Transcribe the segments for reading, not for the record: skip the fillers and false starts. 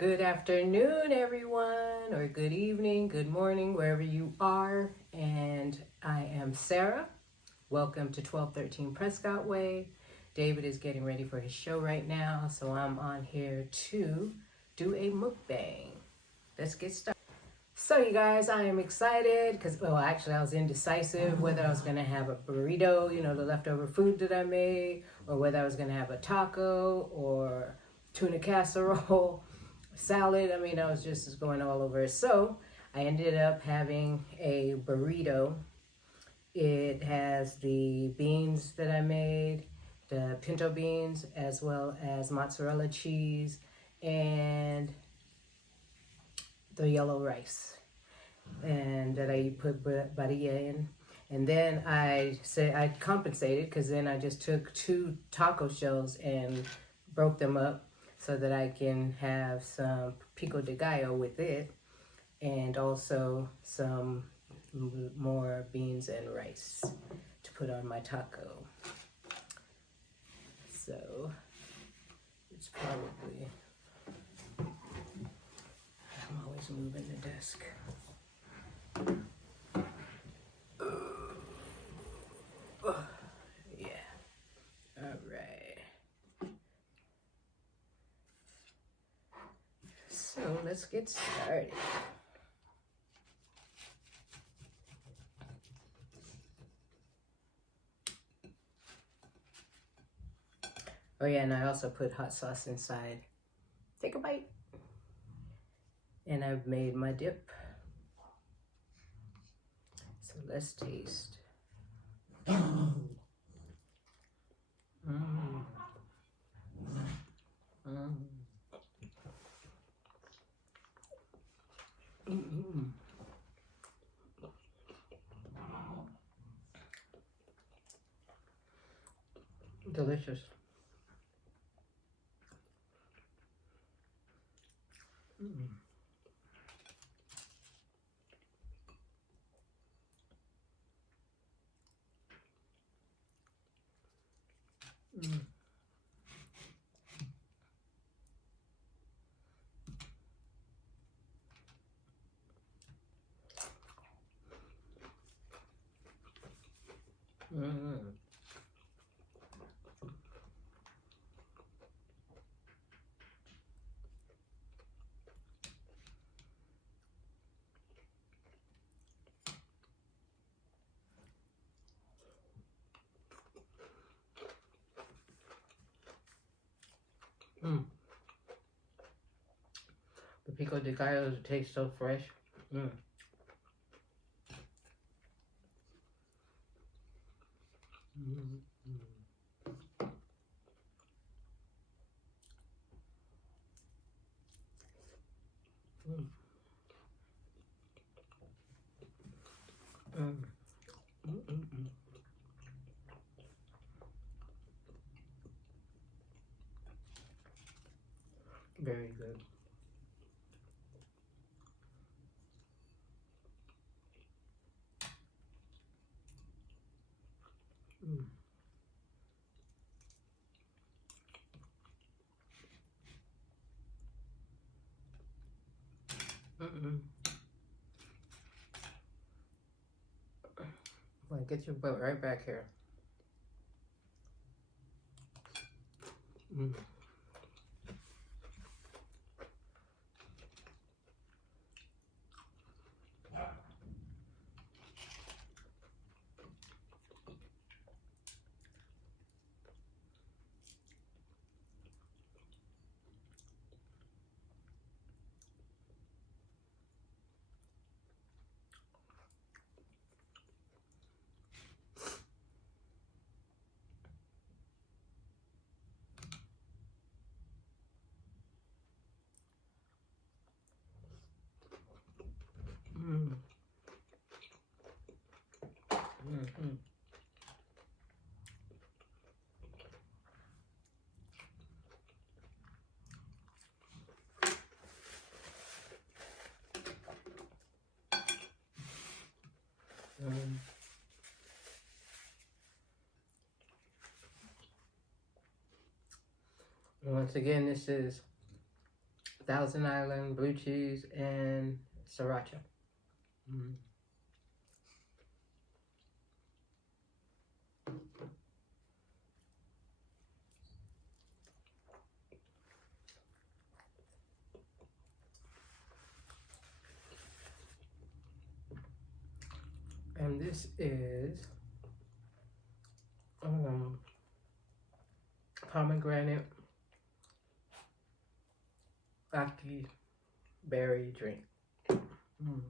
Good afternoon, everyone, or good evening, good morning, wherever you are. And I am Sarah. Welcome to 1213 Prescott Way. David is getting ready for his show right now, so I'm on here to do a mukbang. Let's get started. So, you guys, I am excited because, actually, I was indecisive whether I was going to have a burrito, the leftover food that I made, or whether I was going to have a taco or tuna casserole. Salad. I was just going all over. So I ended up having a burrito. It has the beans that I made, the pinto beans, as well as mozzarella cheese and the yellow rice, and that I put barilla in. And then I compensated because then I just took 2 taco shells and broke them up so that I can have some pico de gallo with it, and also some more beans and rice to put on my taco. So it's probably, I'm always moving the desk. Yeah. All right. So let's get started. Oh yeah, and I also put hot sauce inside. Take a bite. And I've made my dip. So let's taste. Mm. Mm. Mm-mm. Delicious. Mm. Mm. Mm. Mm. The pico de gallo tastes so fresh. Mm. Mm. Mm. Mm. Mm. Very good. Mm. Mm-mm. Well, get your butt right back here. Mm. Mm. Mm-hmm. Mm. Once again, this is Thousand Island, blue cheese, and sriracha. Mm. And this is pomegranate aki berry drink. Mm.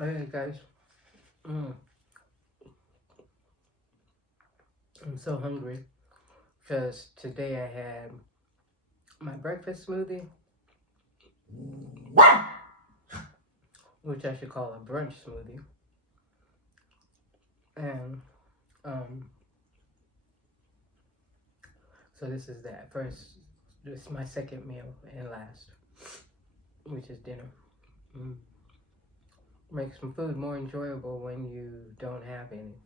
Alright guys, I'm so hungry because today I had my breakfast smoothie, which I should call a brunch smoothie, and so this is that first. This is my second meal and last, which is dinner. Makes some food more enjoyable when you don't have any.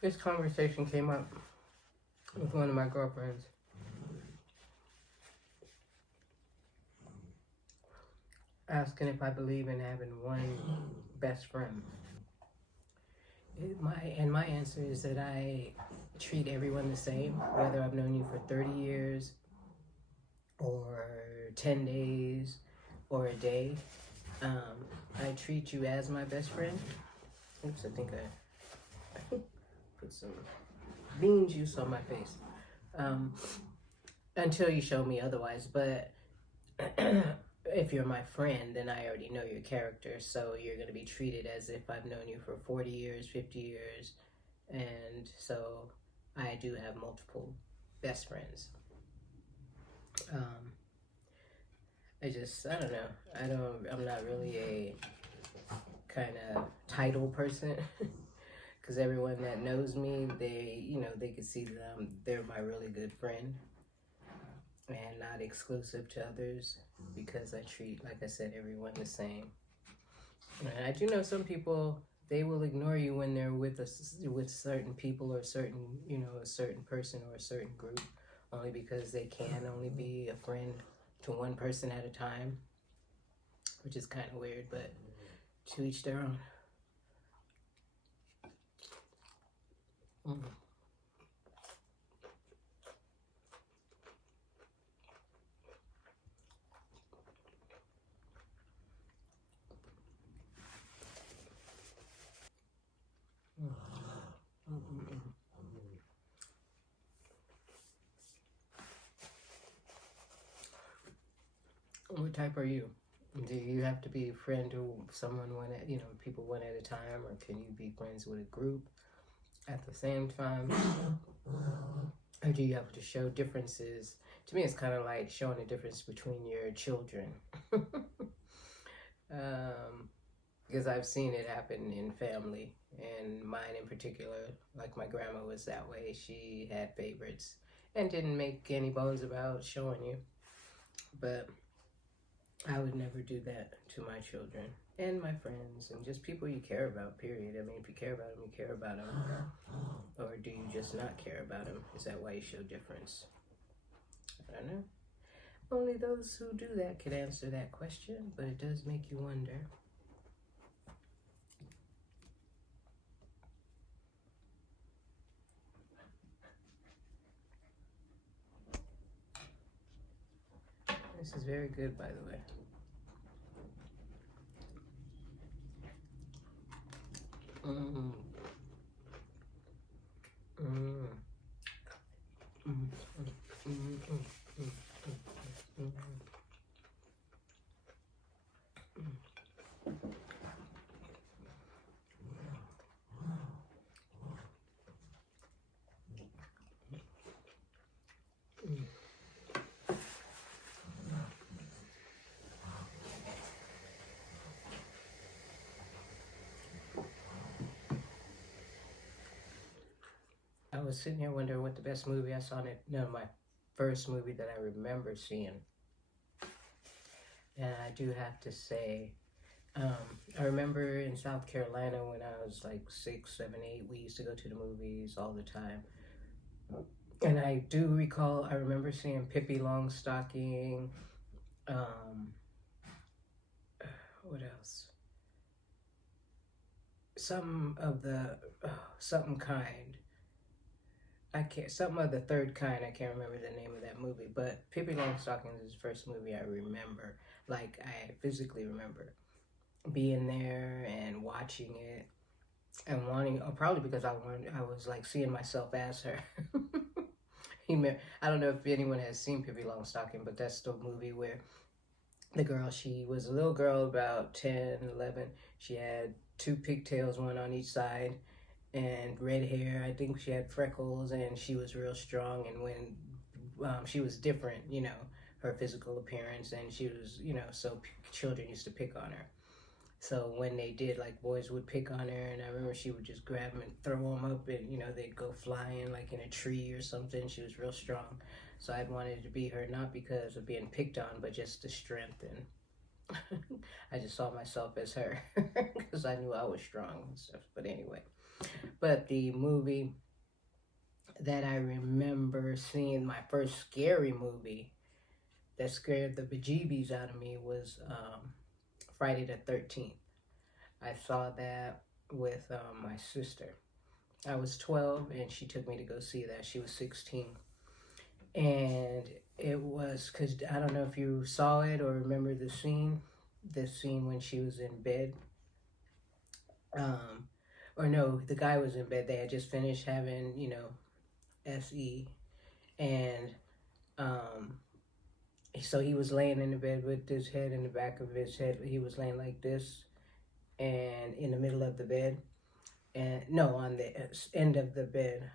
This conversation came up with one of my girlfriends. Asking if I believe in having one best friend. My answer is that I treat everyone the same, whether I've known you for 30 years or 10 days or a day. I treat you as my best friend. Oops, I think I put some bean juice on my face. Until you show me otherwise, but if you're my friend, then I already know your character, so you're going to be treated as if I've known you for 40 years, 50 years, and so I do have multiple best friends. I don't know. I'm not really a kind of title person, because everyone that knows me, they can see that they're my really good friend, and not exclusive to others, because I treat, like I said, everyone the same. And I do know some people, they will ignore you when they're with certain people or certain, a certain person or a certain group, only because they can only be a friend to one person at a time, which is kind of weird, but to each their own. What type are you? Do you have to be a friend to someone people one at a time, or can you be friends with a group at the same time? Or do you have to show differences? To me, it's kind of like showing a difference between your children. Because I've seen it happen in family, and mine in particular, like my grandma was that way. She had favorites and didn't make any bones about showing you. But I would never do that to my children and my friends and just people you care about, period. I mean, if you care about them, you care about them. Or do you just not care about them? Is that why you show difference? I don't know. Only those who do that can answer that question, but it does make you wonder. This is very good, by the way. Mm. Mm. Mm. Mm. Mm. Mm. I was sitting here wondering what the best movie I saw. No, my first movie that I remember seeing. And I do have to say, I remember in South Carolina when I was like 6, 7, 8, we used to go to the movies all the time. And I do recall, I remember seeing Pippi Longstocking. What else? Some of the, something kind. Something of the third kind. I can't remember the name of that movie. But Pippi Longstocking is the first movie I remember. Like, I physically remember being there and watching it and wanting, probably because I was like seeing myself as her. I don't know if anyone has seen Pippi Longstocking, but that's the movie where the girl, she was a little girl about 10, 11. She had 2 pigtails, one on each side, and red hair. I think she had freckles, and she was real strong. And when she was different, you know, her physical appearance, and she was, you know, so children used to pick on her. So when they did, like, boys would pick on her, and I remember she would just grab them and throw them up, and, you know, they'd go flying, like, in a tree or something. She was real strong. So I wanted to be her, not because of being picked on, but just the strength. And I just saw myself as her because I knew I was strong and stuff. But anyway. But the movie that I remember seeing, my first scary movie that scared the bejeebies out of me was Friday the 13th. I saw that with my sister. I was 12 and she took me to go see that. She was 16. And it was, because I don't know if you saw it or remember the scene when she was in bed. Or no, the guy was in bed. They had just finished having, you know, SE. And so he was laying in the bed with his head in the back of his head. He was laying like this and in the middle of the bed. And no, on the end of the bed.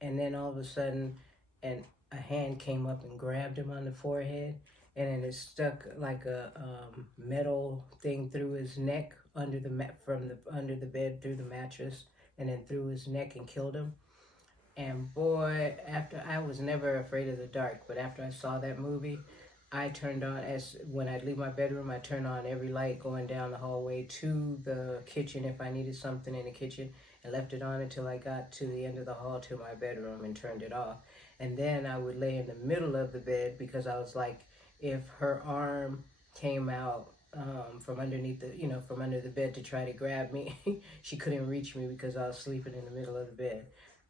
And then all of a sudden, a hand came up and grabbed him on the forehead, and then it stuck like a metal thing through his neck under the bed through the mattress, and then through his neck and killed him. And boy, after, I was never afraid of the dark, but after I saw that movie, I turned on, when I'd leave my bedroom, I turned on every light going down the hallway to the kitchen if I needed something in the kitchen, and left it on until I got to the end of the hall to my bedroom and turned it off. And then I would lay in the middle of the bed because I was like, if her arm came out from underneath from under the bed to try to grab me, she couldn't reach me because I was sleeping in the middle of the bed.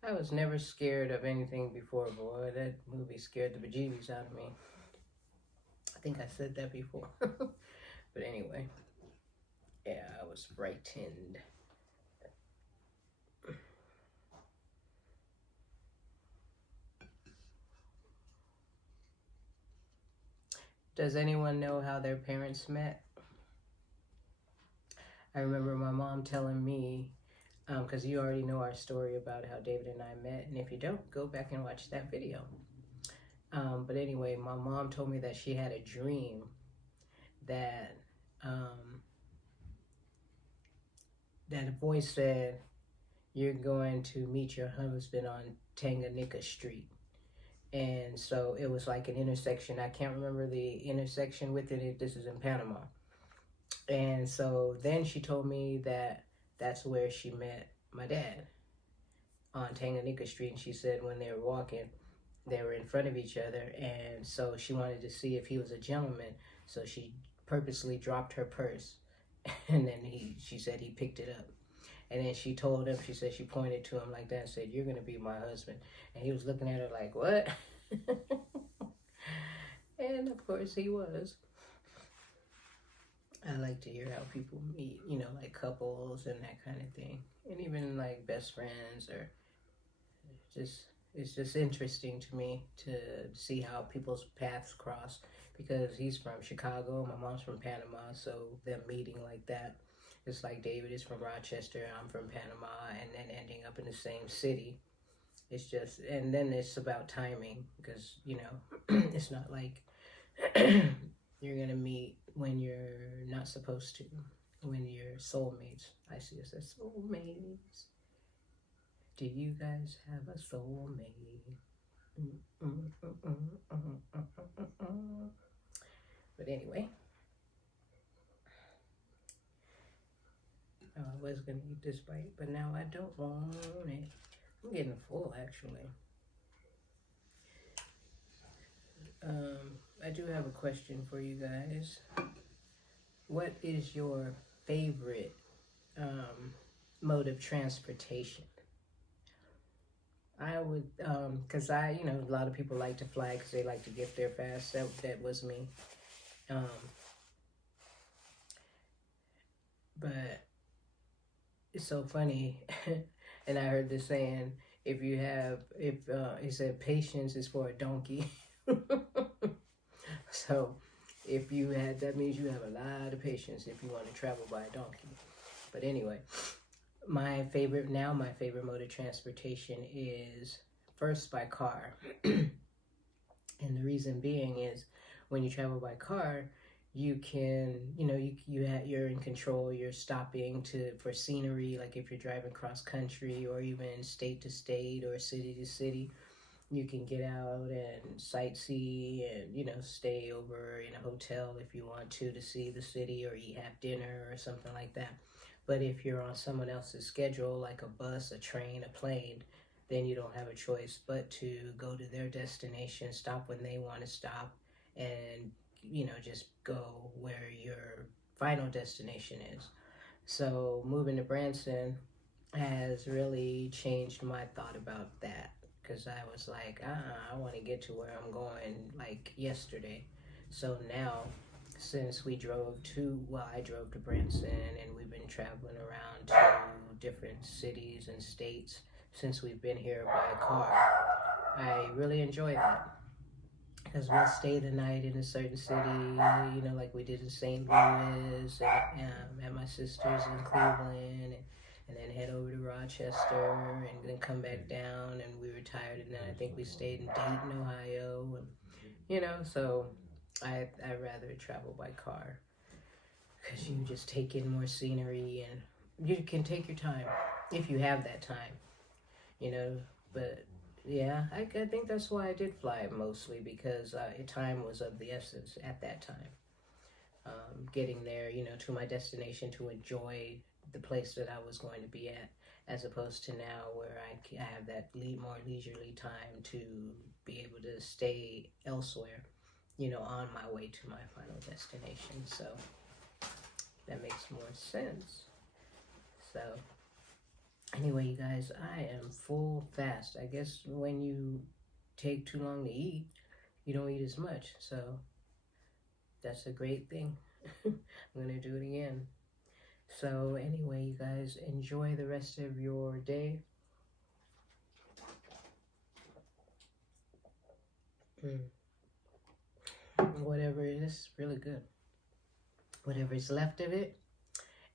I was never scared of anything before, boy. That movie scared the bejeebies out of me. I think I said that before. But anyway, yeah, I was frightened. Does anyone know how their parents met? I remember my mom telling me, because you already know our story about how David and I met, and if you don't, go back and watch that video. But anyway, my mom told me that she had a dream that that a voice said, you're going to meet your husband on Tanganyika Street. And so it was like an intersection. I can't remember the intersection within it. This is in Panama. And so then she told me that that's where she met my dad, on Tanganyika Street. And she said when they were walking, they were in front of each other, and so she wanted to see if he was a gentleman, so she purposely dropped her purse, and then she said he picked it up. And then she told him, she said she pointed to him like that and said, "You're going to be my husband." And he was looking at her like, "What?" And of course he was. I like to hear how people meet, you know, like couples and that kind of thing. And even like best friends, or just, it's just interesting to me to see how people's paths cross, because he's from Chicago, my mom's from Panama, so them meeting like that. It's like David is from Rochester, I'm from Panama, and then ending up in the same city. It's just, and then it's about timing, because, you know, it's not like you're going to meet when you're not supposed to, when you're soulmates. I see us as soulmates. Do you guys have a soulmate? But anyway. Oh, I was going to eat this bite, but now I don't want it. I'm getting full, actually. I do have a question for you guys. What is your favorite mode of transportation? I would, because you know, a lot of people like to fly because they like to get there fast. That was me. But it's so funny. And I heard this saying, he said, patience is for a donkey. So if you had, that means you have a lot of patience if you want to travel by a donkey. But anyway, my favorite mode of transportation is first by car. And the reason being is, when you travel by car, you can, you know, you're in control. You're stopping for scenery, like if you're driving cross country or even state to state or city to city. You can get out and sightsee and, you know, stay over in a hotel if you want to see the city, or you have dinner or something like that. But if you're on someone else's schedule, like a bus, a train, a plane, then you don't have a choice but to go to their destination, stop when they want to stop, and, you know, just go where your final destination is. So moving to Branson has really changed my thought about that, because I was like, I want to get to where I'm going like yesterday. So now, since I drove to Branson, and we've been traveling around to different cities and states since we've been here by car, I really enjoy that. Because we'll stay the night in a certain city, you know, like we did in St. Louis, and at my sister's in Cleveland, and then head over to Rochester, and then come back down, and we were tired, and then I think we stayed in Dayton, Ohio, and, you know, so I'd rather travel by car, because you just take in more scenery, and you can take your time, if you have that time, you know. But yeah, I think that's why I did fly mostly, because time was of the essence at that time. Getting there, you know, to my destination, to enjoy the place that I was going to be at, as opposed to now where I have that more leisurely time to be able to stay elsewhere, you know, on my way to my final destination. So that makes more sense. So anyway, you guys, I am full fast. I guess when you take too long to eat, you don't eat as much. So that's a great thing. I'm going to do it again. So anyway, you guys, enjoy the rest of your day. Whatever it is, really good. Whatever is left of it.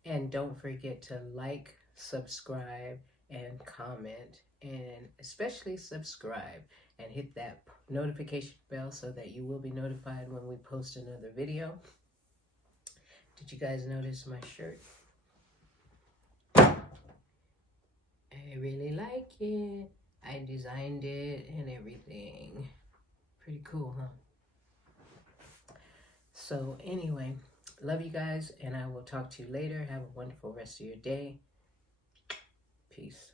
And don't forget to like, subscribe, and comment, and especially subscribe, and hit that notification bell so that you will be notified when we post another video. Did you guys notice my shirt? I really like it. I designed it and everything. Pretty cool, huh? So anyway, love you guys, and I will talk to you later. Have a wonderful rest of your day. Peace.